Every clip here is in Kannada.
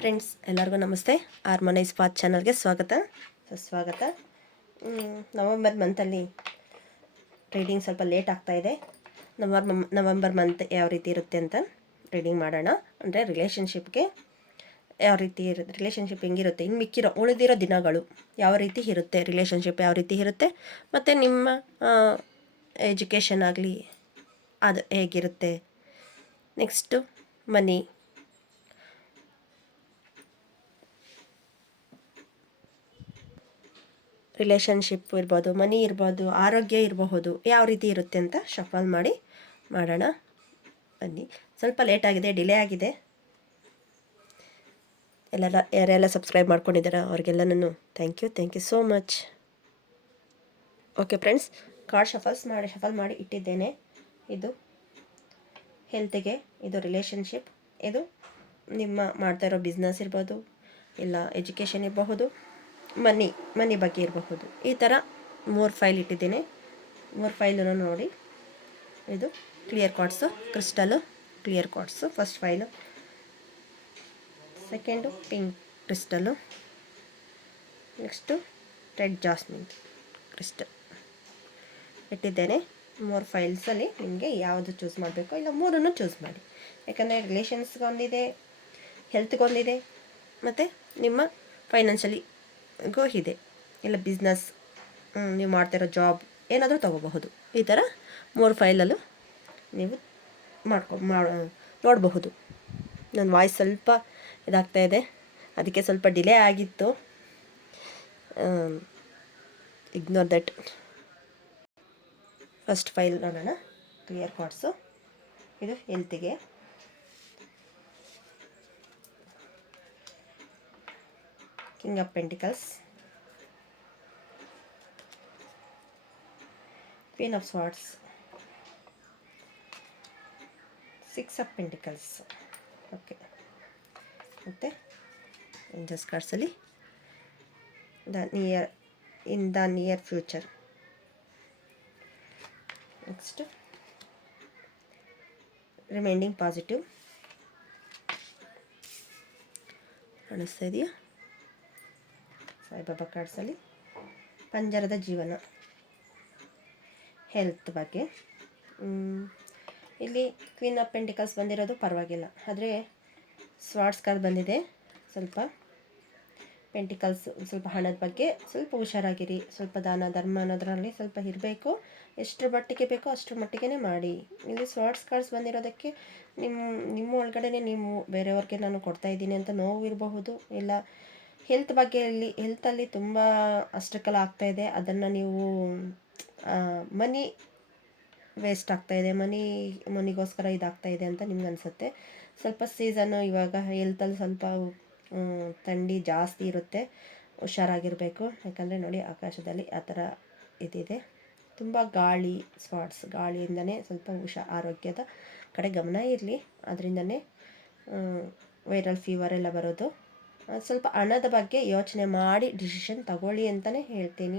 ಫ್ರೆಂಡ್ಸ್, ಎಲ್ಲರಿಗೂ ನಮಸ್ತೆ. ಹಾರ್ಮೋನೈಸ್ ಪಾತ್ ಚಾನಲ್ಗೆ ಸುಸ್ವಾಗತ. ನವಂಬರ್ ಮಂತಲ್ಲಿ ರೀಡಿಂಗ್ ಸ್ವಲ್ಪ ಲೇಟ್ ಆಗ್ತಾಯಿದೆ. ನವಂಬರ್ ಮಂತ್ ಯಾವ ರೀತಿ ಇರುತ್ತೆ ಅಂತ ರೀಡಿಂಗ್ ಮಾಡೋಣ. ಅಂದರೆ ರಿಲೇಷನ್ಶಿಪ್ಗೆ ಯಾವ ರೀತಿ ಇರುತ್ತೆ, ರಿಲೇಷನ್ಶಿಪ್ ಹೆಂಗಿರುತ್ತೆ, ಇನ್ನು ಉಳಿದಿರೋ ದಿನಗಳು ಯಾವ ರೀತಿ ಇರುತ್ತೆ, ರಿಲೇಷನ್ಶಿಪ್ ಯಾವ ರೀತಿ ಇರುತ್ತೆ, ಮತ್ತು ನಿಮ್ಮ ಎಜುಕೇಷನ್ ಆಗಲಿ ಅದು ಹೇಗಿರುತ್ತೆ. ನೆಕ್ಸ್ಟು ಮನಿ, ರಿಲೇಷನ್ಶಿಪ್ ಇರ್ಬೋದು, ಮನಿ ಇರ್ಬೋದು, ಆರೋಗ್ಯ ಇರಬಹುದು, ಯಾವ ರೀತಿ ಇರುತ್ತೆ ಅಂತ ಶಫಲ್ ಮಾಡಿ ಮಾಡೋಣ. ಬನ್ನಿ. ಸ್ವಲ್ಪ ಲೇಟಾಗಿದೆ, ಡಿಲೇ ಆಗಿದೆ. ಯಾರೆಲ್ಲ ಸಬ್ಸ್ಕ್ರೈಬ್ ಮಾಡ್ಕೊಂಡಿದ್ದೀರಾ ಅವ್ರಿಗೆಲ್ಲ ನಾನು thank you so much. Okay friends, card shuffle ಮಾಡಿ ಇಟ್ಟಿದ್ದೇನೆ. ಇದು ಹೆಲ್ತಿಗೆ, ಇದು ರಿಲೇಷನ್ಶಿಪ್, ಇದು ನಿಮ್ಮ ಮಾಡ್ತಾ ಇರೋ ಬಿಸ್ನೆಸ್ ಇರ್ಬೋದು, ಇಲ್ಲ ಎಜುಕೇಷನ್ ಇರಬಹುದು, ಮನಿ ಬಗ್ಗೆ ಇರಬಹುದು. ಈ ಥರ 3 ಫೈಲ್ ಇಟ್ಟಿದ್ದೀನಿ. 3 ಫೈಲನ್ನು ನೋಡಿ. ಇದು clear cards, crystal clear cards first file. Second pink crystal. Next red jasmine crystal ಇಟ್ಟಿದ್ದೇನೆ. 3 ಫೈಲ್ಸಲ್ಲಿ ನಿಮಗೆ ಯಾವುದು ಚೂಸ್ ಮಾಡಬೇಕು, ಇಲ್ಲ 3 ಚೂಸ್ ಮಾಡಿ. ಯಾಕಂದರೆ ರಿಲೇಷನ್ಸ್ಗೊಂದಿದೆ, ಹೆಲ್ತ್ಗೊಂದಿದೆ, ಮತ್ತು ನಿಮ್ಮ ಫೈನಾನ್ಷಿಯಲಿಗೂ ಇದೆ, ಇಲ್ಲ ಬಿಸ್ನೆಸ್, ನೀವು ಮಾಡ್ತಿರೋ ಜಾಬ್ ಏನಾದರೂ ತೊಗೋಬಹುದು. ಈ ಥರ 3 ಫೈಲಲ್ಲೂ ನೀವು ನೋಡಬಹುದು. ನನ್ನ ವಾಯ್ಸ್ ಸ್ವಲ್ಪ ಇದಾಗ್ತಾಯಿದೆ, ಅದಕ್ಕೆ ಸ್ವಲ್ಪ ಡಿಲೇ ಆಗಿತ್ತು. Ignore that. ಫಸ್ಟ್ ಫೈಲ್ ನೋಡೋಣ. Clear cards. ಇದು ಹೆಲ್ತಿಗೆ. King of pentacles, queen of ಸ್ವಾರ್ಡ್ಸ್, 6 of pentacles. Okay, ಮತ್ತು angels ಕಾರ್ಡ್ಸಲ್ಲಿ in the near future. Next reminding positive ಕಾಣಿಸ್ತಾ ಇದೆಯಾ? ಸಾಯಿಬಾಬಾ ಕಾರ್ಡ್ಸಲ್ಲಿ ಪಂಜರದ ಜೀವನ, ಹೆಲ್ತ್ ಬಗ್ಗೆ. ಇಲ್ಲಿ ಕ್ವೀನ್ ಆಫ್ ಪೆಂಟಿಕಲ್ಸ್ ಬಂದಿರೋದು ಪರವಾಗಿಲ್ಲ, ಆದರೆ ಸ್ವಾರ್ಡ್ಸ್ ಕಾರ್ಡ್ ಬಂದಿದೆ. ಸ್ವಲ್ಪ ಪೆಂಟಿಕಲ್ಸ್, ಸ್ವಲ್ಪ ಹಣದ ಬಗ್ಗೆ ಸ್ವಲ್ಪ ಹುಷಾರಾಗಿರಿ. ಸ್ವಲ್ಪ ದಾನ ಧರ್ಮ ಅನ್ನೋದರಲ್ಲಿ ಸ್ವಲ್ಪ ಇರಬೇಕು. ಎಷ್ಟರ ಮಟ್ಟಿಗೆ ಬೇಕೋ ಅಷ್ಟರ ಮಟ್ಟಿಗೆ ಮಾಡಿ. ಇಲ್ಲಿ ಸ್ವಾರ್ಡ್ಸ್ ಕಾರ್ಡ್ಸ್ ಬಂದಿರೋದಕ್ಕೆ ನಿಮ್ಮ ಒಳಗಡೆ ನೀವು ಬೇರೆಯವ್ರಿಗೆ ನಾನು ಕೊಡ್ತಾ ಇದ್ದೀನಿ ಅಂತ ನೋವು ಇರಬಹುದು, ಇಲ್ಲ ಹೆಲ್ತ್ ಬಗ್ಗೆ ಹೆಲ್ತಲ್ಲಿ ತುಂಬ ಅಷ್ಟಕ್ಕೆಲ್ಲ ಆಗ್ತಾಯಿದೆ, ಅದನ್ನು ನೀವು ಮನಿ ವೇಸ್ಟ್ ಆಗ್ತಾಯಿದೆ, ಮನಿಗೋಸ್ಕರ ಇದಾಗ್ತಾಯಿದೆ ಅಂತ ನಿಮ್ಗೆ ಅನಿಸುತ್ತೆ. ಸ್ವಲ್ಪ ಸೀಸನ್ನು ಇವಾಗ ಹೆಲ್ತಲ್ಲಿ ಸ್ವಲ್ಪ ಥಂಡಿ ಜಾಸ್ತಿ ಇರುತ್ತೆ, ಹುಷಾರಾಗಿರಬೇಕು. ಯಾಕಂದರೆ ನೋಡಿ, ಆಕಾಶದಲ್ಲಿ ಆ ಥರ ಇದಿದೆ, ತುಂಬ ಗಾಳಿ, ಸ್ಪಾಟ್ಸ್, ಗಾಳಿಯಿಂದನೇ ಸ್ವಲ್ಪ ಆರೋಗ್ಯದ ಕಡೆ ಗಮನ ಇರಲಿ. ಅದರಿಂದನೇ ವೈರಲ್ ಫೀವರ್ ಎಲ್ಲ ಬರೋದು. ಸ್ವಲ್ಪ ಹಣದ ಬಗ್ಗೆ ಯೋಚನೆ ಮಾಡಿ ಡಿಸಿಷನ್ ತಗೊಳ್ಳಿ ಅಂತಲೇ ಹೇಳ್ತೀನಿ.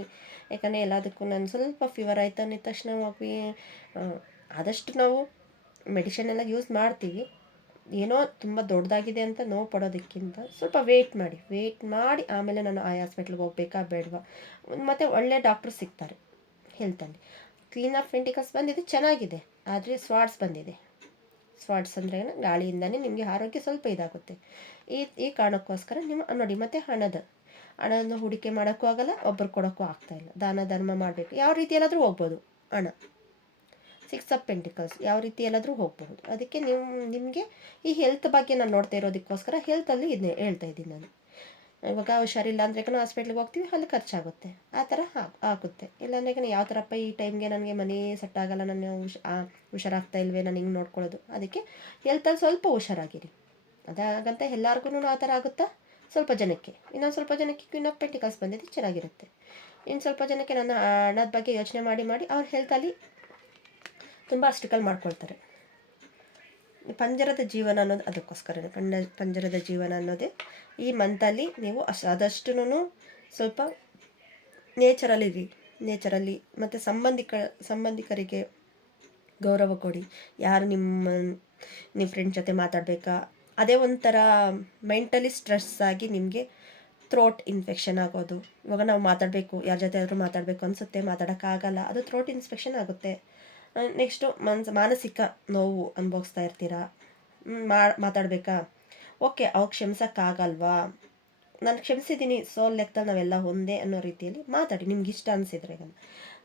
ಯಾಕಂದರೆ ಎಲ್ಲದಕ್ಕೂ ನಾನು ಸ್ವಲ್ಪ ಫೀವರ್ ಆಯಿತು ಅಂದ ತಕ್ಷಣ ಆದಷ್ಟು ನಾವು ಮೆಡಿಷನ್ ಎಲ್ಲ ಯೂಸ್ ಮಾಡ್ತೀವಿ. ಏನೋ ತುಂಬ ದೊಡ್ಡದಾಗಿದೆ ಅಂತ ನೋವು ಪಡೋದಕ್ಕಿಂತ ಸ್ವಲ್ಪ ವೆಯ್ಟ್ ಮಾಡಿ ಆಮೇಲೆ ನಾನು ಆ ಹಾಸ್ಪಿಟ್ಲಿಗೆ ಹೋಗ್ಬೇಕಾ ಬೇಡವಾ, ಮತ್ತು ಒಳ್ಳೆ ಡಾಕ್ಟ್ರು ಸಿಗ್ತಾರೆ ಹೆಲ್ತಲ್ಲಿ. ಕ್ವೀನ್ ಆಫ್ ಪೆಂಟಿಕಲ್ಸ್ ಬಂದಿದೆ, ಚೆನ್ನಾಗಿದೆ, ಆದರೆ ಸ್ವಾರ್ಡ್ಸ್ ಬಂದಿದೆ. ಸ್ವಾರ್ಡ್ಸ್ ಅಂದರೆ ಗಾಳಿಯಿಂದನೇ ನಿಮಗೆ ಆರೋಗ್ಯ ಸ್ವಲ್ಪ ಇದಾಗುತ್ತೆ. ಈ ಕಾರಣಕ್ಕೋಸ್ಕರ ನಿಮ್ಮ ನೋಡಿ. ಮತ್ತು ಹಣನ ಹೂಡಿಕೆ ಮಾಡೋಕ್ಕೂ ಆಗಲ್ಲ, ಒಬ್ಬರು ಕೊಡೋಕ್ಕೂ ಆಗ್ತಾಯಿಲ್ಲ. ದಾನ ಧರ್ಮ ಮಾಡಬೇಕು, ಯಾವ ರೀತಿ ಎಲ್ಲಾದರೂ ಹೋಗ್ಬೋದು. ಹಣ 6 ಆಫ್ ಪೆಂಟಿಕಲ್ಸ್ ಯಾವ ರೀತಿ ಎಲ್ಲಾದರೂ ಹೋಗಬಹುದು. ಅದಕ್ಕೆ ನಿಮಗೆ ಈ ಹೆಲ್ತ್ ಬಗ್ಗೆ ನಾನು ನೋಡ್ತಾ ಇರೋದಕ್ಕೋಸ್ಕರ ಹೆಲ್ತಲ್ಲಿ ಇದನ್ನೇ ಹೇಳ್ತಾ ಇದ್ದೀನಿ ನಾನು. ಇವಾಗ ಹುಷಾರಿಲ್ಲ ಅಂದರೆ ಹಾಸ್ಪಿಟ್ಲಿಗೆ ಹೋಗ್ತೀವಿ, ಅಲ್ಲಿ ಖರ್ಚಾಗುತ್ತೆ, ಆ ಥರ ಆಗುತ್ತೆ. ಇಲ್ಲಾಂದ್ರೆ ಯಾವ ಥರಪ್ಪ ಈ ಟೈಮ್ಗೆ ನನಗೆ ಮನಿ ಸೆಟ್ ಆಗಲ್ಲ, ನಾನು ಹುಷಾರಾಗ್ತಾ ಇಲ್ವೇ, ನಾನು ಹಿಂಗೆ ನೋಡ್ಕೊಳ್ಳೋದು. ಅದಕ್ಕೆ ಹೆಲ್ತಲ್ಲಿ ಸ್ವಲ್ಪ ಹುಷಾರಾಗಿರಿ. ಅದಾಗಂತ ಎಲ್ಲರಿಗೂ ಆ ಥರ ಆಗುತ್ತಾ? ಸ್ವಲ್ಪ ಜನಕ್ಕೆ. ಇನ್ನೊಂದು ಸ್ವಲ್ಪ ಜನಕ್ಕೆ ಕ್ವೀನ್ ಆಫ್ ಪೆಂಟಿಕಲ್ಸ್ ಬಂದಿದೆ, ಚೆನ್ನಾಗಿರುತ್ತೆ. ಇನ್ನು ಸ್ವಲ್ಪ ಜನಕ್ಕೆ ನನ್ನ ಹಣದ ಬಗ್ಗೆ ಯೋಚನೆ ಮಾಡಿ ಅವ್ರ ಹೆಲ್ತಲ್ಲಿ ತುಂಬ ಸ್ಟ್ರಗಲ್ ಮಾಡ್ಕೊಳ್ತಾರೆ. ಪಂಜರದ ಜೀವನ ಅನ್ನೋದು ಅದಕ್ಕೋಸ್ಕರನೇ. ಪಂಜರದ ಜೀವನ ಅನ್ನೋದೇ ಈ ಮಂತಲ್ಲಿ ನೀವು ಆದಷ್ಟು ಸ್ವಲ್ಪ ನೇಚರಲ್ಲಿ ಮತ್ತು ಸಂಬಂಧಿಕರಿಗೆ ಗೌರವ ಕೊಡಿ. ಯಾರು ನಿಮ್ಮ ಫ್ರೆಂಡ್ ಜೊತೆ ಮಾತಾಡಬೇಕಾ, ಅದೇ ಒಂಥರ ಮೆಂಟಲಿ ಸ್ಟ್ರೆಸ್ ಆಗಿ ನಿಮಗೆ ಥ್ರೋಟ್ ಇನ್ಫೆಕ್ಷನ್ ಆಗೋದು. ಇವಾಗ ನಾವು ಮಾತಾಡಬೇಕು, ಯಾರ ಜೊತೆ ಆದರೂ ಮಾತಾಡಬೇಕು ಅನಿಸುತ್ತೆ, ಮಾತಾಡೋಕ್ಕಾಗಲ್ಲ, ಅದು ಥ್ರೋಟ್ ಇನ್ಫೆಕ್ಷನ್ ಆಗುತ್ತೆ. ನೆಕ್ಸ್ಟು ಮಾನಸಿಕ ನೋವು ಅನುಭವಿಸ್ತಾ ಇರ್ತೀರಾ. ಮಾತಾಡಬೇಕಾ, ಓಕೆ ಅವಾಗ ಕ್ಷಮಿಸೋಕ್ಕಾಗಲ್ವಾ, ನಾನು ಕ್ಷಮಿಸಿದ್ದೀನಿ, ಸೋಲ್ ಲೆಕ್ಕದಲ್ಲಿ ನಾವೆಲ್ಲ ಒಂದೇ ಅನ್ನೋ ರೀತಿಯಲ್ಲಿ ಮಾತಾಡಿ. ನಿಮ್ಗೆ ಇಷ್ಟ ಅನಿಸಿದ್ರೆ,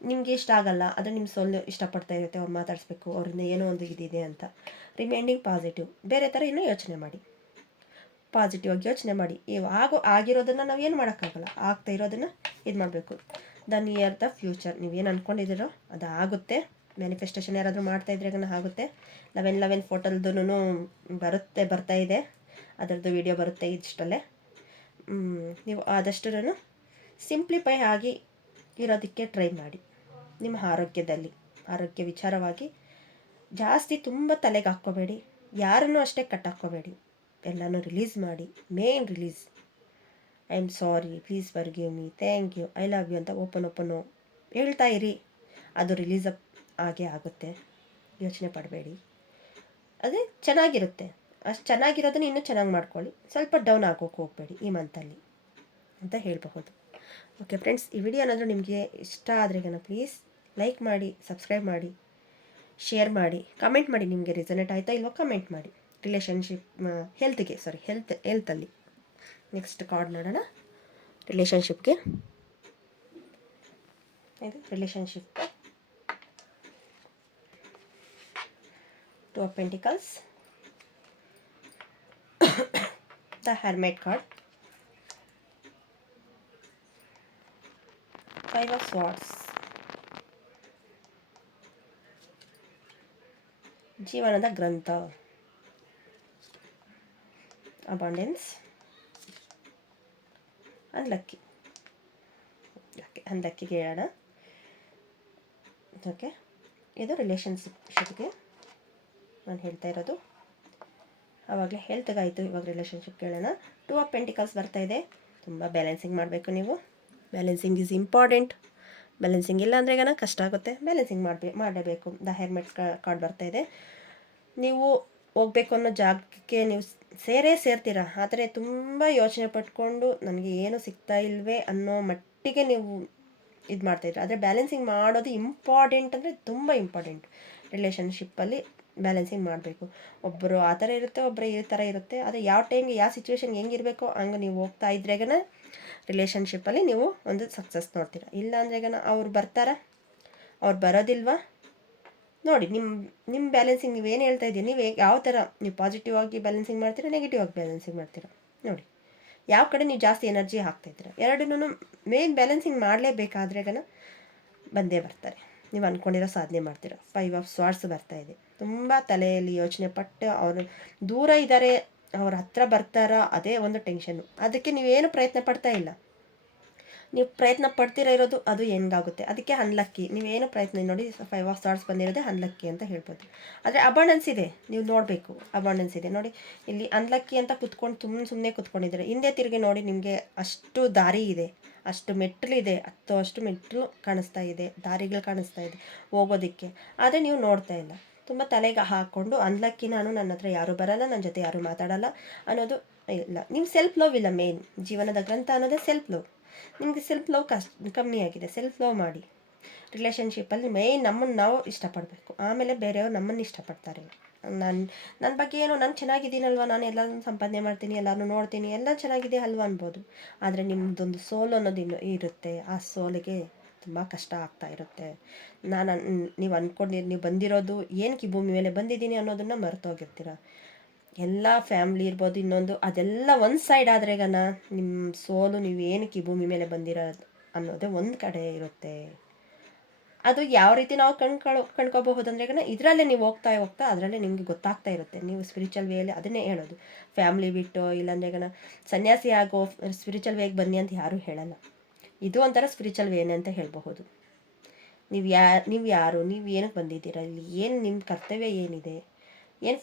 ನಿಮ್ಗೆ ಇಷ್ಟ ಆಗಲ್ಲ, ಅದು ನಿಮ್ಮ ಸೋಲ್ ಇಷ್ಟಪಡ್ತಾ ಇರುತ್ತೆ, ಅವ್ರು ಮಾತಾಡಿಸ್ಬೇಕು, ಅವ್ರಿಂದ ಏನೋ ಒಂದು ಇದಿದೆ ಅಂತ. ರಿಮೈಂಡಿಂಗ್ ಪಾಸಿಟಿವ್, ಬೇರೆ ಥರ ಇನ್ನೂ ಯೋಚನೆ ಮಾಡಿ, ಪಾಸಿಟಿವ್ ಆಗಿ ಯೋಚನೆ ಮಾಡಿ. ಆಗಿರೋದನ್ನು ನಾವು ಏನು ಮಾಡೋಕ್ಕಾಗಲ್ಲ, ಆಗ್ತಾ ಇರೋದನ್ನು ಇದು ಮಾಡಬೇಕು. ದ ನಿಯರ್ ದ ಫ್ಯೂಚರ್, ನೀವೇನು ಅಂದ್ಕೊಂಡಿದ್ದೀರೋ ಅದು ಆಗುತ್ತೆ. ಮ್ಯಾನಿಫೆಸ್ಟೇಷನ್ ಯಾರಾದರೂ ಮಾಡ್ತಾಯಿದ್ರೆ ಆಗುತ್ತೆ. 11/11 ಫೋಟೋಲ್ದು ಬರ್ತಾ ಇದೆ, ಅದರದ್ದು ವಿಡಿಯೋ ಬರುತ್ತೆ ಇಷ್ಟಲ್ಲೇ. ನೀವು ಆದಷ್ಟು ಸಿಂಪ್ಲಿಫೈ ಆಗಿ ಇರೋದಕ್ಕೆ ಟ್ರೈ ಮಾಡಿ. ನಿಮ್ಮ ಆರೋಗ್ಯ ವಿಚಾರವಾಗಿ ಜಾಸ್ತಿ ತುಂಬ ತಲೆಗೆ ಹಾಕ್ಕೋಬೇಡಿ, ಯಾರನ್ನೂ ಅಷ್ಟೇ ಕಟ್ಟಾಕ್ಕೋಬೇಡಿ, ಎಲ್ಲನೂ ರಿಲೀಸ್ ಮಾಡಿ. Main release, I am sorry, please forgive me, thank you, I love you ಅಂತ ಓಪನ್ ಹೇಳ್ತಾ ಇರಿ. ಅದು ರಿಲೀಸ್ ಆಗೇ ಆಗುತ್ತೆ, ಯೋಚನೆ ಪಡಬೇಡಿ. ಅದೇ ಚೆನ್ನಾಗಿರುತ್ತೆ. ಅಷ್ಟು ಚೆನ್ನಾಗಿರೋದನ್ನ ಇನ್ನೂ ಚೆನ್ನಾಗಿ ಮಾಡ್ಕೊಳ್ಳಿ. ಸ್ವಲ್ಪ ಡೌನ್ ಆಗೋಕ್ಕೆ ಹೋಗಬೇಡಿ ಈ ಮಂತಲ್ಲಿ ಅಂತ ಹೇಳಬಹುದು. ಓಕೆ ಫ್ರೆಂಡ್ಸ್, ಈ ವಿಡಿಯೋ ಏನಾದರೂ ನಿಮಗೆ ಇಷ್ಟ ಆದರೆ ಪ್ಲೀಸ್ ಲೈಕ್ ಮಾಡಿ, ಸಬ್ಸ್ಕ್ರೈಬ್ ಮಾಡಿ, ಶೇರ್ ಮಾಡಿ, ಕಮೆಂಟ್ ಮಾಡಿ. ನಿಮಗೆ ರಿಸನೇಟ್ ಆಯಿತಾ ಇಲ್ವೋ ಕಮೆಂಟ್ ಮಾಡಿ. ರಿಲೇಷನ್ಶಿಪ್ ಹೆಲ್ತಲ್ಲಿ ನೆಕ್ಸ್ಟ್ ಕಾರ್ಡ್ ನೋಡೋಣ. Relationship two of pentacles, the hermit card, 5 of swords, ಜೀವನದ ಗ್ರಂಥ, ಅಬಂಡೆನ್ಸ್, ಅನ್ಲಕ್ಕಿಗೆ ಹೇಳೋಣ. ಓಕೆ, ಇದು ರಿಲೇಷನ್ಶಿಪ್ಗೆ ನಾನು ಹೇಳ್ತಾ ಇರೋದು. ಆವಾಗಲೇ ಹೆಲ್ತ್ಗಾಯಿತು, ಇವಾಗ ರಿಲೇಷನ್ಶಿಪ್ ಕೇಳೋಣ. 2 ಆಫ್ ಪೆಂಟಿಕಲ್ಸ್ ಬರ್ತಾ ಇದೆ. ತುಂಬ ಬ್ಯಾಲೆನ್ಸಿಂಗ್ ಮಾಡಬೇಕು ನೀವು. Balancing is important. ಬ್ಯಾಲೆನ್ಸಿಂಗ್ ಇಲ್ಲ ಅಂದರೆ ಕಷ್ಟ ಆಗುತ್ತೆ, ಬ್ಯಾಲೆನ್ಸಿಂಗ್ ಮಾಡಲೇಬೇಕು. ದ ಹೆರ್ಮೆಟ್ ಕಾರ್ಡ್ ಬರ್ತಾ ಇದೆ. ನೀವು ಹೋಗ್ಬೇಕು ಅನ್ನೋ ಜಾಗಕ್ಕೆ ನೀವು ಸೇರ್ತೀರಾ, ಆದರೆ ತುಂಬ ಯೋಚನೆ ಪಟ್ಕೊಂಡು ನನಗೆ ಏನು ಸಿಗ್ತಾ ಇಲ್ವೇ ಅನ್ನೋ ಮಟ್ಟಿಗೆ ನೀವು ಇದು ಮಾಡ್ತಾಯಿದ್ರು. ಆದರೆ ಬ್ಯಾಲೆನ್ಸಿಂಗ್ ಮಾಡೋದು ಇಂಪಾರ್ಟೆಂಟ್, ಅಂದರೆ ತುಂಬ ಇಂಪಾರ್ಟೆಂಟ್. ರಿಲೇಷನ್ಶಿಪ್ಪಲ್ಲಿ ಬ್ಯಾಲೆನ್ಸಿಂಗ್ ಮಾಡಬೇಕು. ಒಬ್ಬರು ಆ ಥರ ಇರುತ್ತೆ, ಒಬ್ಬರು ಈ ಥರ ಇರುತ್ತೆ. ಆದರೆ ಯಾವ ಟೈಮ್ಗೆ ಯಾವ ಸಿಚುವೇಶನ್ ಹೆಂಗಿರಬೇಕೋ ಹಂಗೆ ನೀವು ಹೋಗ್ತಾ ಇದ್ರೇಗನ ರಿಲೇಷನ್ಶಿಪ್ಪಲ್ಲಿ ನೀವು ಒಂದು ಸಕ್ಸಸ್ ನೋಡ್ತೀರ. ಇಲ್ಲ ಅಂದ್ರೆಗನ ಅವ್ರು ಬರ್ತಾರಾ, ಅವ್ರು ಬರೋದಿಲ್ವಾ ನೋಡಿ. ನಿಮ್ಮ ಬ್ಯಾಲೆನ್ಸಿಂಗ್ ನೀವೇನು ಹೇಳ್ತಾ ಇದ್ದೀರಿ, ನೀವು ಯಾವ ಥರ ನೀವು ಪಾಸಿಟಿವ್ ಆಗಿ ಬ್ಯಾಲೆನ್ಸಿಂಗ್ ಮಾಡ್ತೀರಾ, ನೆಗೆಟಿವ್ ಆಗಿ ಬ್ಯಾಲೆನ್ಸಿಂಗ್ ಮಾಡ್ತೀರಾ ನೋಡಿ. ಯಾವ ಕಡೆ ನೀವು ಜಾಸ್ತಿ ಎನರ್ಜಿ ಹಾಕ್ತಾಯಿದ್ದೀರ, ಎರಡನ್ನೂ ಮೇನ್ ಬ್ಯಾಲೆನ್ಸಿಂಗ್ ಮಾಡಲೇಬೇಕಾದ್ರೆಗನ ಬಂದೇ ಬರ್ತಾರೆ. ನೀವು ಅಂದ್ಕೊಂಡಿರೋ ಸಾಧನೆ ಮಾಡ್ತೀರಾ. 5 ಆಫ್ ಸ್ವಾರ್ಡ್ಸ್ ಬರ್ತಾ ಇದೆ. ತುಂಬ ತಲೆಯಲ್ಲಿ ಯೋಚನೆ ಪಟ್ಟು ಅವರು ದೂರ ಇದ್ದಾರೆ, ಅವ್ರ ಹತ್ರ ಬರ್ತಾರಾ, ಅದೇ ಒಂದು ಟೆನ್ಷನ್ನು. ಅದಕ್ಕೆ ನೀವೇನು ಪ್ರಯತ್ನ ಪಡ್ತಾ ಇಲ್ಲ. ನೀವು ಪ್ರಯತ್ನ ಪಡ್ತಿರೋ ಇರೋದು ಅದು ಹೆಂಗಾಗುತ್ತೆ, ಅದಕ್ಕೆ ಅನ್ಲಕ್ಕಿ. ನೀವೇನು ಪ್ರಯತ್ನ ನೋಡಿ, 5 ಆಫ್ ಸ್ವಾರ್ಡ್ಸ್ ಬಂದಿರೋದೇ ಅನ್ಲಕ್ಕಿ ಅಂತ ಹೇಳ್ಬೋದು. ಆದರೆ ಅಬಂಡೆನ್ಸ್ ಇದೆ, ನೀವು ನೋಡಬೇಕು. ಅಬಂಡೆನ್ಸ್ ಇದೆ ನೋಡಿ. ಇಲ್ಲಿ ಅನ್ಲಕ್ಕಿ ಅಂತ ಸುಮ್ಮನೆ ಕುತ್ಕೊಂಡಿದ್ದಾರೆ. ಹಿಂದೆ ತಿರುಗಿ ನೋಡಿ, ನಿಮಗೆ ಅಷ್ಟು ದಾರಿ ಇದೆ, ಅಷ್ಟು ಮೆಟ್ಟಲಿದೆ, ಅಷ್ಟು ಮೆಟ್ಟಲು ಕಾಣಿಸ್ತಾ ಇದೆ, ದಾರಿಗಳು ಕಾಣಿಸ್ತಾ ಇದೆ ಹೋಗೋದಕ್ಕೆ. ಆದರೆ ನೀವು ನೋಡ್ತಾ ಇಲ್ಲ. ತುಂಬ ತಲೆಗೆ ಹಾಕ್ಕೊಂಡು ಅನ್ಲಕ್ಕಿ, ನನ್ನ ಹತ್ರ ಯಾರೂ ಬರಲ್ಲ, ನನ್ನ ಜೊತೆ ಯಾರೂ ಮಾತಾಡಲ್ಲ ಅನ್ನೋದು ಇಲ್ಲ. ನೀವು ಸೆಲ್ಫ್ ಲವ್ ಇಲ್ಲ. ಮೇನ್ ಜೀವನದ ಗ್ರಂಥ ಅನ್ನೋದೇ ಸೆಲ್ಫ್ ಲವ್. ನಿಮಗೆ ಸೆಲ್ಫ್ ಲವ್ ಕಮ್ಮಿ ಆಗಿದೆ. ಸೆಲ್ಫ್ ಲವ್ ಮಾಡಿ. ರಿಲೇಷನ್ಶಿಪ್ಪಲ್ಲಿ ಮೇನ್ ನಮ್ಮನ್ನು ನಾವು ಇಷ್ಟಪಡಬೇಕು, ಆಮೇಲೆ ಬೇರೆಯವ್ರು ನಮ್ಮನ್ನು ಇಷ್ಟಪಡ್ತಾರೆ. ನನ್ನ ಬಗ್ಗೆ ಏನೋ ನಾನು ಚೆನ್ನಾಗಿದ್ದೀನಲ್ವ, ನಾನು ಎಲ್ಲನೂ ಸಂಪಾದನೆ ಮಾಡ್ತೀನಿ, ಎಲ್ಲರೂ ನೋಡ್ತೀನಿ, ಎಲ್ಲ ಚೆನ್ನಾಗಿದೆ ಅಲ್ವ ಅನ್ಬೋದು. ಆದರೆ ನಿಮ್ಮದೊಂದು ಸೋಲು ಅನ್ನೋದು ಇರುತ್ತೆ. ಆ ಸೋಲಿಗೆ ತುಂಬ ಕಷ್ಟ ಆಗ್ತಾ ಇರುತ್ತೆ. ನೀವು ಅಂದ್ಕೊಂಡಿದ್ದು, ನೀವು ಬಂದಿರೋದು ಏನಕ್ಕೆ ಈ ಭೂಮಿ ಮೇಲೆ ಬಂದಿದ್ದೀನಿ ಅನ್ನೋದನ್ನು ಮರೆತೋಗಿರ್ತೀರ. ಎಲ್ಲ ಫ್ಯಾಮ್ಲಿ ಇರ್ಬೋದು, ಇನ್ನೊಂದು ಅದೆಲ್ಲ ಒಂದು ಸೈಡ್ ಆದ್ರೆಗನ ನಿಮ್ಮ ಸೋಲು, ನೀವು ಏನಕ್ಕೆ ಈ ಭೂಮಿ ಮೇಲೆ ಬಂದಿರೋದು ಅನ್ನೋದೇ ಒಂದು ಕಡೆ ಇರುತ್ತೆ. ಅದು ಯಾವ ರೀತಿ ನಾವು ಕಣ್ಕೋಬಹುದು ಅಂದ್ರೆಗನ ಇದರಲ್ಲೇ ನೀವು ಹೋಗ್ತಾ ಅದರಲ್ಲೇ ನಿಮಗೆ ಗೊತ್ತಾಗ್ತಾ ಇರುತ್ತೆ. ನೀವು ಸ್ಪಿರಿಚುವಲ್ ವೇಯಲ್ಲಿ ಅದನ್ನೇ ಹೇಳೋದು. ಫ್ಯಾಮ್ಲಿ ಬಿಟ್ಟು ಇಲ್ಲಾಂದ್ರೆಗನ ಸನ್ಯಾಸಿ ಆಗೋ ಸ್ಪಿರಿಚುವಲ್ ವೇಗೆ ಬನ್ನಿ ಅಂತ ಯಾರೂ ಹೇಳಲ್ಲ. ಇದು ಒಂಥರ ಸ್ಪಿರಿಚುವಲ್ ವೇನೆ ಅಂತ ಹೇಳಬಹುದು. ನೀವು ಯಾರು, ನೀವು ಏನಕ್ಕೆ ಬಂದಿದ್ದೀರಾ, ಇಲ್ಲಿ ಏನು ನಿಮ್ಮ ಕರ್ತವ್ಯ ಏನಿದೆ, ಏನು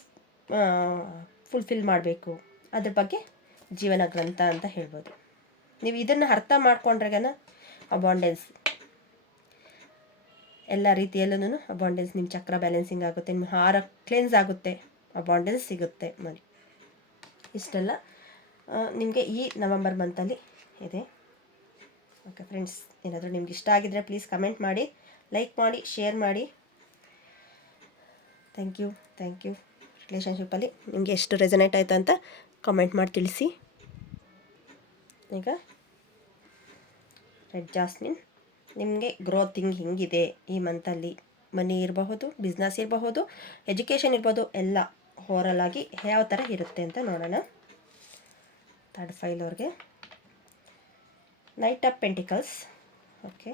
ಫುಲ್ಫಿಲ್ ಮಾಡಬೇಕು, ಅದ್ರ ಬಗ್ಗೆ ಜೀವನ ಗ್ರಂಥ ಅಂತ ಹೇಳ್ಬೋದು. ನೀವು ಇದನ್ನು ಅರ್ಥ ಮಾಡ್ಕೊಂಡ್ರೆಗನ ಅಬಾಂಡೆನ್ಸ್ ಎಲ್ಲ ರೀತಿಯಲ್ಲೂ ಅಬಾಂಡೆನ್ಸ್, ನಿಮ್ಮ ಚಕ್ರ ಬ್ಯಾಲೆನ್ಸಿಂಗ್ ಆಗುತ್ತೆ, ನಿಮ್ಮ ಹಾರ ಕ್ಲೆನ್ಸ್ ಆಗುತ್ತೆ, ಅಬಾಂಡೆನ್ಸ್ ಸಿಗುತ್ತೆ. ನೋಡಿ, ಇಷ್ಟೆಲ್ಲ ನಿಮಗೆ ಈ ನವಂಬರ್ ಮಂತಲ್ಲಿ ಇದೆ. ಓಕೆ ಫ್ರೆಂಡ್ಸ್, ಏನಾದರೂ ನಿಮ್ಗೆ ಇಷ್ಟ ಆಗಿದ್ದರೆ ಪ್ಲೀಸ್ ಕಮೆಂಟ್ ಮಾಡಿ, ಲೈಕ್ ಮಾಡಿ, ಶೇರ್ ಮಾಡಿ. Thank you. ರಿಲೇಷನ್ಶಿಪ್ಪಲ್ಲಿ ನಿಮಗೆ ಎಷ್ಟು ರೆಸನೇಟ್ ಆಯಿತು ಅಂತ ಕಮೆಂಟ್ ಮಾಡಿ ತಿಳಿಸಿ. ಈಗ ರೆಡ್ ಜಾಸ್ಮಿನ್, ನಿಮಗೆ ಗ್ರೋತಿಂಗ್ ಹಿಂಗಿದೆ ಈ ಮಂತಲ್ಲಿ. ಮನಿ ಇರಬಹುದು, ಬಿಸ್ನೆಸ್ ಇರಬಹುದು, ಎಜುಕೇಷನ್ ಇರ್ಬೋದು, ಎಲ್ಲ ಓವರಲ್ ಆಗಿ ಯಾವ ಥರ ಇರುತ್ತೆ ಅಂತ ನೋಡೋಣ. ಥರ್ಡ್ ಫೈಲ್ ಅವ್ರಿಗೆ knight of pentacles. Okay,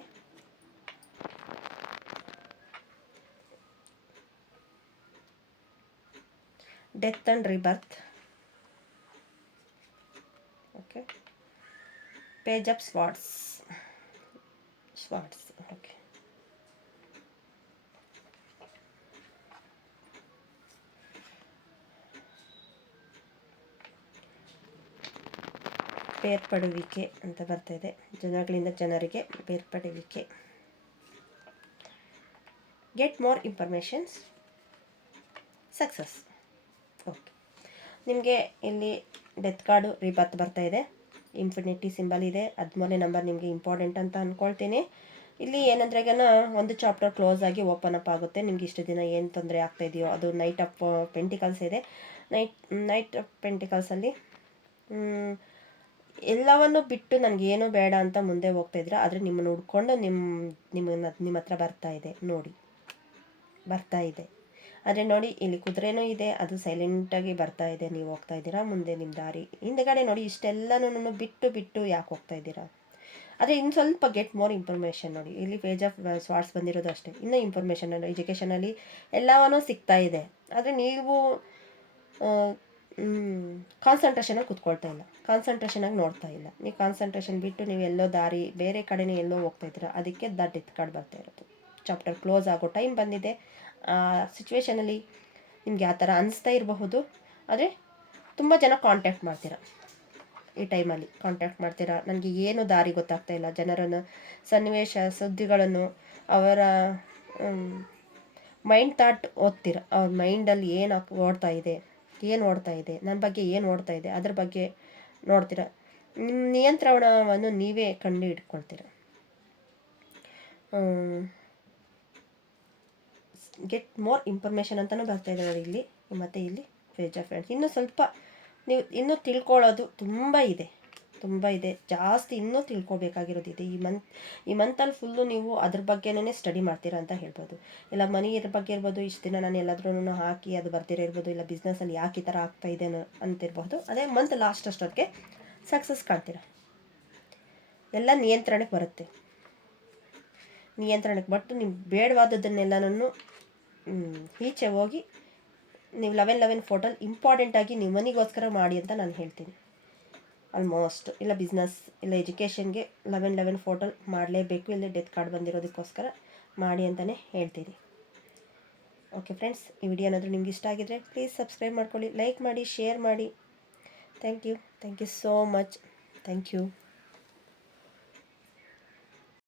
death and rebirth. Okay, page of swords. Okay, ಬೇರ್ಪಡುವಿಕೆ ಅಂತ ಬರ್ತಾಯಿದೆ. ಜನಗಳಿಂದ ಜನರಿಗೆ ಬೇರ್ಪಡುವಿಕೆ. Get more informations. Success. Okay, ನಿಮಗೆ ಇಲ್ಲಿ ಡೆತ್ ಕಾರ್ಡು ರಿಬರ್ತ್ ಬರ್ತಾಯಿದೆ. ಇನ್ಫಿನಿಟಿ ಸಿಂಬಲ್ ಇದೆ. 13ನೇ ನಂಬರ್ ನಿಮಗೆ ಇಂಪಾರ್ಟೆಂಟ್ ಅಂತ ಅಂದ್ಕೊಳ್ತೀನಿ. ಇಲ್ಲಿ ಏನಂದ್ರೆ ಈಗ ಒಂದು ಚಾಪ್ಟರ್ ಕ್ಲೋಸ್ ಆಗಿ ಓಪನ್ ಅಪ್ ಆಗುತ್ತೆ. ನಿಮ್ಗೆ ಇಷ್ಟು ದಿನ ಏನು ತೊಂದರೆ ಆಗ್ತಾಯಿದೆಯೋ ಅದು ನೈಟ್ ಆಫ್ ಪೆಂಟಿಕಲ್ಸ್ ಇದೆ. ನೈಟ್ ಆಫ್ ಪೆಂಟಿಕಲ್ಸಲ್ಲಿ ಎಲ್ಲವನ್ನು ಬಿಟ್ಟು ನನಗೇನು ಬೇಡ ಅಂತ ಮುಂದೆ ಹೋಗ್ತಾಯಿದ್ರೆ, ಆದರೆ ನಿಮ್ಮನ್ನು ಹುಡ್ಕೊಂಡು ನಿಮ್ಮ ಹತ್ರ ಬರ್ತಾ ಇದೆ. ಆದರೆ ನೋಡಿ, ಇಲ್ಲಿ ಕುದುರೆನೂ ಇದೆ, ಅದು ಸೈಲೆಂಟಾಗಿ ಬರ್ತಾ ಇದೆ. ನೀವು ಹೋಗ್ತಾ ಇದ್ದೀರಾ ಮುಂದೆ ನಿಮ್ಮ ದಾರಿ. ಹಿಂದೆಗಡೆ ನೋಡಿ, ಇಷ್ಟೆಲ್ಲನೂ ಬಿಟ್ಟು ಯಾಕೆ ಹೋಗ್ತಾ ಇದ್ದೀರಾ? ಆದರೆ ಇನ್ನು ಸ್ವಲ್ಪ ಗೆಟ್ ಮೋರ್ ಇನ್ಫಾರ್ಮೇಷನ್. ನೋಡಿ, ಇಲ್ಲಿ ಪೇಜ್ ಆಫ್ ಸ್ವಾರ್ಡ್ಸ್ ಬಂದಿರೋದು ಅಷ್ಟೇ. ಇನ್ನೂ ಇನ್ಫಾರ್ಮೇಷನ್ ಎಜುಕೇಷನಲ್ಲಿ ಎಲ್ಲವನ್ನೂ ಸಿಗ್ತಾ ಇದೆ. ಆದರೆ ನೀವು ಕಾನ್ಸಂಟ್ರೇಷನಾಗಿ ಕೂತ್ಕೊಳ್ತಾ ಇಲ್ಲ, ಕಾನ್ಸಂಟ್ರೇಷನಾಗಿ ನೋಡ್ತಾ ಇಲ್ಲ. ನೀವು ಕಾನ್ಸಂಟ್ರೇಷನ್ ಬಿಟ್ಟು ನೀವು ಎಲ್ಲೋ ದಾರಿ ಬೇರೆ ಕಡೆನೇ ಎಲ್ಲೋ ಹೋಗ್ತಾ ಇದ್ದೀರಾ. ಅದಕ್ಕೆ ಡೆತ್ ಕಾರ್ಡ್ ಬರ್ತಾ ಇರೋದು. ಚಾಪ್ಟರ್ ಕ್ಲೋಸ್ ಆಗೋ ಟೈಮ್ ಬಂದಿದೆ. ಆ ಸಿಚುವೇಷನಲ್ಲಿ ನಿಮ್ಗೆ ಆ ಥರ ಅನಿಸ್ತಾ ಇರಬಹುದು. ಆದರೆ ತುಂಬ ಜನ ಕಾಂಟ್ಯಾಕ್ಟ್ ಮಾಡ್ತೀರಾ ಈ ಟೈಮಲ್ಲಿ. ನನಗೆ ಏನು ದಾರಿ ಗೊತ್ತಾಗ್ತಾ ಇಲ್ಲ. ಜನರನ್ನು, ಸನ್ನಿವೇಶ, ಸುದ್ದಿಗಳನ್ನು, ಅವರ ಮೈಂಡ್ ಥಾಟ್ ಓದ್ತೀರ. ಅವ್ರ ಮೈಂಡಲ್ಲಿ ಏನು ಓಡ್ತಾ ಇದೆ, ನನ್ನ ಬಗ್ಗೆ ಏನು ಓಡ್ತಾ ಇದೆ, ಅದ್ರ ಬಗ್ಗೆ ನೋಡ್ತೀರ. ನಿಮ್ಮ ನಿಯಂತ್ರಣವನ್ನು ನೀವೇ ಕಂಡು ಹಿಡ್ಕೊಳ್ತೀರ. ಗೆಟ್ ಮೋರ್ ಇನ್ಫಾರ್ಮೇಷನ್ ಅಂತಲೂ ಬರ್ತಾ ಇದೆ ನೋಡಿ ಇಲ್ಲಿ. ಮತ್ತು ಇಲ್ಲಿ ಪೇಜ್ ಆಫ್ ಫ್ರೆಂಡ್ಸ್. ಇನ್ನೂ ಸ್ವಲ್ಪ ನೀವು ಇನ್ನೂ ತಿಳ್ಕೊಳ್ಳೋದು ತುಂಬ ಇದೆ, ಜಾಸ್ತಿ ಇನ್ನೂ ತಿಳ್ಕೊಬೇಕಾಗಿರೋದಿದೆ. ಈ ಮಂತಲ್ಲಿ ಫುಲ್ಲು ನೀವು ಅದ್ರ ಬಗ್ಗೆನೇ ಸ್ಟಡಿ ಮಾಡ್ತೀರಾ ಅಂತ ಹೇಳ್ಬೋದು. ಇಲ್ಲ ಮನಿ ಇದ್ರ ಬಗ್ಗೆ ಇರ್ಬೋದು. ಇಷ್ಟು ದಿನ ನಾನು ಎಲ್ಲಾದ್ರೂ ಹಾಕಿ ಅದು ಬರ್ದಿರೋ ಇರ್ಬೋದು. ಇಲ್ಲ ಬಿಸ್ನೆಸ್ಸಲ್ಲಿ ಯಾಕೆ ಈ ಥರ ಆಗ್ತಾಯಿದೆ ಅಂತಿರ್ಬೋದು. ಅದೇ ಮಂತ್ ಲಾಸ್ಟ್ ಅಷ್ಟೊತ್ತಿಗೆ ಸಕ್ಸಸ್ ಕಾಣ್ತೀರಾ. ಎಲ್ಲ ನಿಯಂತ್ರಣಕ್ಕೆ ಬರುತ್ತೆ. ಬಟ್ಟು ನೀವು ಬೇಡವಾದದ್ದನ್ನೆಲ್ಲನೂ ಈಚೆ ಹೋಗಿ ನೀವು 11 ಫೋಟೋಲ್ ಇಂಪಾರ್ಟೆಂಟಾಗಿ ನೀವು ಮನಿಗೋಸ್ಕರ ಮಾಡಿ ಅಂತ ನಾನು ಹೇಳ್ತೀನಿ. ಆಲ್ಮೋಸ್ಟ್ ಇಲ್ಲ ಬಿಸ್ನೆಸ್ ಇಲ್ಲ ಎಜುಕೇಷನ್ಗೆ 11 ಫೋಟೋಲ್ ಮಾಡಲೇಬೇಕು. ಇಲ್ಲ ಡೆತ್ ಕಾರ್ಡ್ ಬಂದಿರೋದಕ್ಕೋಸ್ಕರ ಮಾಡಿ ಅಂತಲೇ ಹೇಳ್ತೀನಿ. ಓಕೆ ಫ್ರೆಂಡ್ಸ್, ಈ ವಿಡಿಯೋ ಏನಾದರೂ ನಿಮ್ಗೆ ಇಷ್ಟ ಆಗಿದ್ರೆ ಪ್ಲೀಸ್ ಸಬ್ಸ್ಕ್ರೈಬ್ ಮಾಡ್ಕೊಳ್ಳಿ, ಲೈಕ್ ಮಾಡಿ, ಶೇರ್ ಮಾಡಿ. Thank you so much. Thank you.